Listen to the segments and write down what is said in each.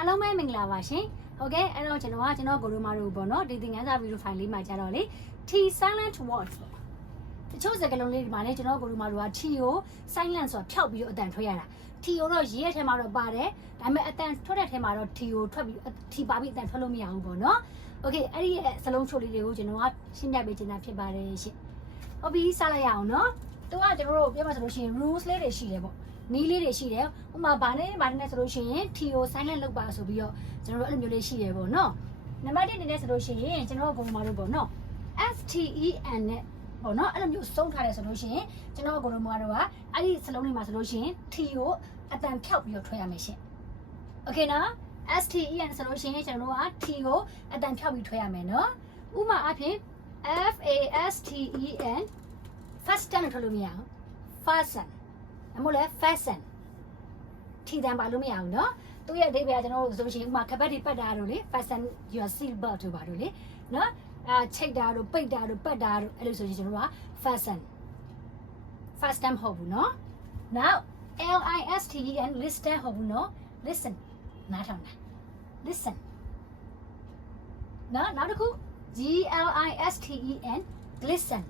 အားလုံးပဲမင်္ဂလာပါရှင်ဟုတ်ကဲ့အဲ့တော့ကျွန်တော်ကကျွန်တော်ကိုရိုမာတို့ပေါ့နော်ဒီသင်ခန်းစာဗီဒီယိုဖိုင်လေးမှာကြတော့လေ T silent words ပေါ့တချို့စကားလုံးလေးဒီမှာလည်းကျွန်တော်ကိုရိုမာတို့က T ကို silent ဆိုတာဖျောက်ပြီးတော့အတန်ထွက်ရတာ T ကိုတော့ရေးရဲ့ထဲမှာတော့ပါတယ်ဒါပေမဲ့အတန်ထွက်တဲ့ထဲမှာတော့ T ကိုထွက်ပြီး T ပါပြီးအတန်ထွက်လို့မရဘူးပေါ့နော်โอเคအဲ့ဒီရဲ့စလုံးချိုလေးတွေကိုကျွန်တော်ကရှင်းပြပေးချင်တာဖြစ်ပါတယ်ရှင်ဟုတ်ပြီစလိုက်ရအောင်နော်သူကကျွန်တော်တို့ပြောမှဆိုလို့ရှိရင် rules လေးတွေရှိတယ်ပေါ့ နီးလေးတွေရှိတယ်ဥပမာဗာနဲ့ဗာနဲ့ဆိုလို့ရှိရင် TO silent လုပ်ပါဆိုပြီးတော့ကျွန်တော်တို့အဲ့လိုမျိုးလေးရှိတယ်ပေါ့နော်နံပါတ်1အနေနဲ့ဆိုလို့ရှိရင်ကျွန်တော်တို့ဘုံမှာတို့ပေါ့နော် STEN နဲ့ပေါ့နော်အဲ့လိုမျိုးစုံထားတယ်ဆိုလို့ရှိရင်ကျွန်တော်တို့ဘုံမှာတို့ကအဲ့ဒီစလုံးလေးမှာဆိုလို့ရှိရင် T ကိုအတန်ဖြောက်ပြီးတော့ထွက်ရမယ်ရှင်โอเคနော် STEN ဆိုလို့ရှိရင်ကျွန်တော်တို့က T ကိုအတန်ဖြောက်ပြီးထွက်ရမယ်နော်ဥပမာအဖြစ် F A S T E N fasten လို့ထွက်လို့မရအောင် fasten အမို့လဲ fasten ထီတန်ပါလို့မရဘူးเนาะသူရဲ့အဓိပ္ပာယ်ကကျွန်တော်တို့ဆိုလို့ရှိရင်ဥမာခပတ်တွေပတ်တာတို့လေ fasten your seat belt တို့ပါတို့လေเนาะအာချိတ်တာတို့ပိတ်တာတို့ပတ်တာတို့အဲ့လိုဆိုရင်ကျွန်တော်တို့က fasten fasten ဟုတ်ဘူးเนาะ now L I S T E N listen ဟုတ်ဘူးเนาะ listen နားထောင်တာ listen เนาะနောက်တစ်ခု G L I S T E N glisten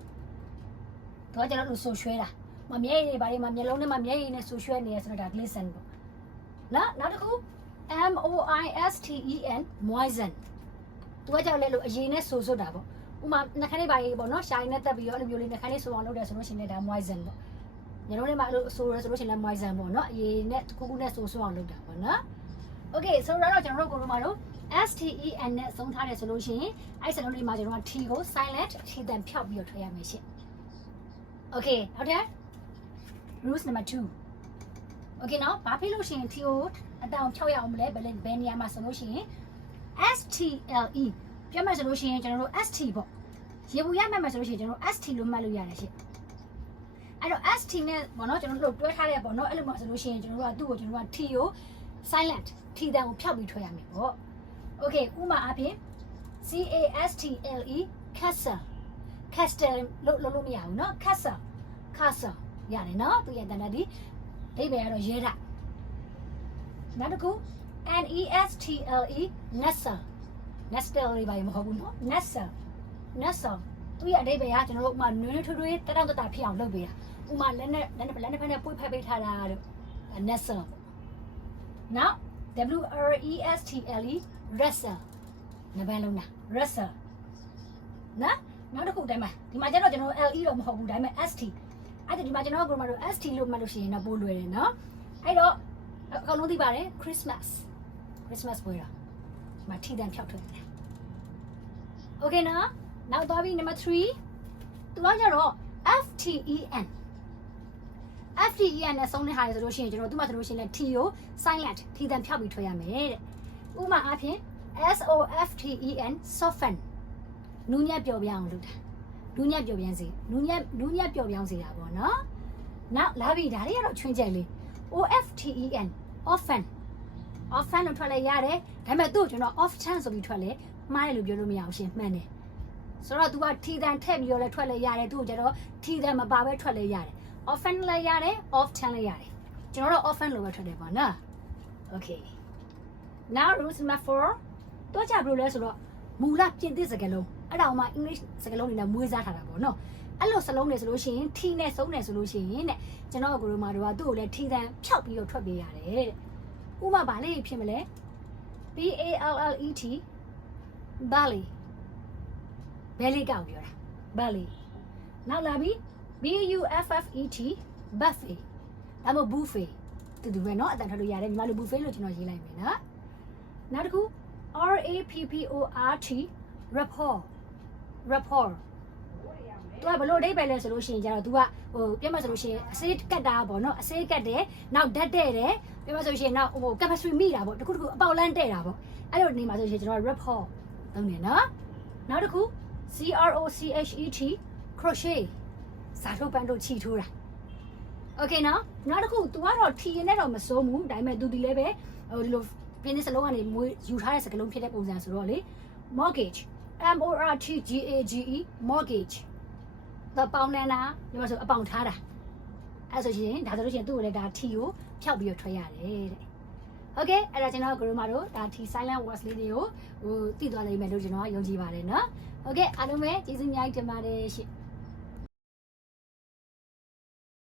တော့ကျွန်တော်တို့ဆိုရွှဲတာ မမျက်ရည်တွေဘာတွေမှာမျက်လုံးထဲမှာမျက်ရည်နဲ့ဆူရွှဲနေရဆိုတော့ဒါ glisten ပေါ့နော်နောက်တစ်ခု M O I S T E N moisten သူကကြောက်လဲလို့အရင်နဲ့ဆူဆွတ်တာပေါ့ဥမာနှခမ်းလေးပါရေးပေါ့နော်ရှာရင်းနဲ့တက်ပြီးတော့အဲ့လိုမျိုးလေးနှခမ်းလေးဆူအောင်လုပ်တယ်ဆိုလို့ရှိရင်လည်းဒါ moisten ပေါ့မျက်လုံးထဲမှာအဲ့လိုဆူရဲဆိုလို့ရှိရင်လည်း moisten ပေါ့နော်အရင်နဲ့တစ်ခုခုနဲ့ဆူဆွတ်အောင်လုပ်တာပေါ့နော် Okay ဆိုတော့ကျွန်တော်တို့ကိုလိုမှာတော့ STEN နဲ့သုံးထားတယ်ဆိုလို့ရှိရင်အဲ့စလုံးလေးမှာကျွန်တော်က T ကို silent ထီတန်ဖြောက်ပြီးတော့ထွက်ရမယ်ရှင့် Okay ဟုတ်တယ် rules number 2 okay နော်ဘာဖြစ်လို့ရှိရင် TO အတောင်6ရအောင်မလဲဘယ်လဲဘယ်နေရာမှာဆိုလို့ရှိရင် STLE ပြောမှဆိုလို့ရှိရင်ကျွန်တော်တို့ ST ပေါ့ရေဘူးရမှတ်မှဆိုလို့ရှိရင်ကျွန်တော်တို့ ST လို့မှတ်လို့ရတယ်ရှင့်အဲ့တော့ ST နဲ့ပေါ့နော်ကျွန်တော်တို့တွဲထားတဲ့ပေါ့နော်အဲ့လိုမှဆိုလို့ရှိရင်ကျွန်တော်တို့ကသူ့ကိုကျွန်တော်တို့က T ကို silent T တန်ကိုဖျောက်ပြီးထွက်ရမယ်ပေါ့ okay ဥမာအဖြစ် CASTLE castle castle လို့လို့လို့မရဘူးเนาะ castle castle ရတယ်နော်သူရဲ့တန်တတ်ဒီအဓိပ္ပာယ်ကတော့ရဲတာနောက်တစ်ခု N E S T L E nestle nestle လေးပါရမဟုတ်ဘူးနော် nestle nestle သူရဲ့အဓိပ္ပာယ်ကကျွန်တော်တို့ဥမာနွေးနွေးထွေးထွေးတက်တောင့်တတဖြစ်အောင်လုပ်ပေးတာဥမာလက်နဲ့လက်နဲ့လက်နဲ့ဖက်နဲ့ပွေ့ဖက်ပေးထားတာတို့ nestle ပေါ့နောက် W R E S T L E wrestle နဘန်လုံးလား wrestle နော်နောက်တစ်ခုတိုင်းမှာဒီမှာကျတော့ကျွန်တော် L E တော့မဟုတ်ဘူးဒါပေမဲ့ S T အဲ့ဒါဒီမှာကျွန်တော်က grammar တို့ ST လို့မှတ်လို့ရှိရင်တော့ပို့လွယ်တယ်နော်အဲ့တော့အကောင်လုံးသိပါတယ် Christmas Christmas ပွဲတာဒီမှာထီတန်ဖြောက်ထွက်တယ် Okay နော်နောက်သွားပြီ number 3သူကကြတော့ FTEN FTEN နဲ့ဆုံးတဲ့ဟာလေဆိုလို့ရှိရင်ကျွန်တော်သူ့မှာဆိုလို့ရှိရင်လည်း T ကို silent ထီတန်ဖြောက်ပြီးထွက်ရမယ်တဲ့ဥပမာအားဖြင့် SOFTEN soften နူးညံ့ပျော်ပြအောင်လုပ်တာ နူးညံ့ပျော်ပြန်စေနူးညံ့နူးညံ့ပျော်ပြောင်းစေတာပေါ့နော်နောက်လာပြီဒါတွေကတော့ချွင်းချက်လေး OFTEN often often လို့ထွက်လဲရတယ်ဒါပေမဲ့သူ့ကိုကျွန်တော် often ဆိုပြီးထွက်လဲမှားတယ်လို့ပြောလို့မရအောင်ရှင်မှန်တယ်ဆိုတော့ तू ကထီတန်ထည့်ပြီးတော့လဲထွက်လဲရတယ်သူ့ကိုကျတော့ထီတန်မပါပဲထွက်လဲရတယ် often လဲရတယ် often လဲရတယ်ကျွန်တော်တို့ often လို့ပဲထွက်တယ်ပေါ့နော် okay now rules number 4တော့ကြဘယ်လိုလဲဆိုတော့မူလပြင်သစ်စကားလုံး အဲ့ဒါအောင်မှ English စကားလုံးတွေနဲ့မွေးစားထားတာပေါ့နော်အဲ့လိုစလုံးတွေဆိုလို့ရှိရင် T နဲ့စုံတယ်ဆိုလို့ရှိရင်တဲ့ကျွန်တော်ကိုရိုမာတို့ကသူ့ကိုလည်း T တန်ဖြောက်ပြီးတော့ထွက်ပေးရတယ်တဲ့ဥပမာဗာလေးဖြစ်မလဲ B A L L E T belly belly ကောက်ပြောတာ belly နောက်လာပြီ B U F F E T buffet ဒါမှမဟုတ် buffet တူတူပဲเนาะအတန်ထွက်လို့ရတယ်ညီမတို့ buffet လို့ကျွန်တော်ရေးလိုက်မယ်နော်နောက်တစ်ခု R A P P O R T rapport rapport သူကဘလို့အဓိပ္ပာယ်လဲဆိုလို့ရှိရင်ကျတော့ तू ကဟိုပြတ်မှဆိုလို့ရှိရင်အစေးကတ်တာပေါ့နော်အစေးကတ်တယ်နောက်ဓာတ်တဲ့တယ်ပြတ်မှဆိုလို့ရှိရင်နောက်ဟို chemistry မိတာပေါ့တခုတခုအပေါက်လန်းတဲ့တာပေါ့အဲ့လိုနေမှာဆိုလို့ရှိရင်ကျွန်တော် rapport သုံးတယ်နော်နောက်တစ်ခု C R O C H E T crochet စာထုတ်ပန်းတို့ချီထိုးတာ Okay နော်နောက်တစ်ခု तू ကတော့ထီရင်နဲ့တော့မစိုးဘူးဒါပေမဲ့ तू ဒီလည်းပဲဟိုဒီလိုပြင်းစလုံးကနေမွေးယူထားတဲ့စကလုံးဖြစ်တဲ့ပုံစံဆိုတော့လေ mortgage M O R T G A G E mortgage တော့ပေါင်းနေတာဒီမှာဆိုအပေါင်ထားတာအဲဆိုရှင်ဒါဆိုလို့ရှိရင်သူ့ကိုလည်းဒါ T ကိုဖြောက်ပြီးတော့ထွက်ရတယ်တဲ့ဟုတ်ကဲ့အဲ့ဒါကျွန်တော်ဂရုမတို့ဒါ T silent words လေးတွေကိုဟိုသိသွားလိမ့်မယ်လို့ကျွန်တော်ကယုံကြည်ပါတယ်နော်ဟုတ်ကဲ့အားလုံးပဲကျေးဇူးအများကြီးတင်ပါတယ်ရှင်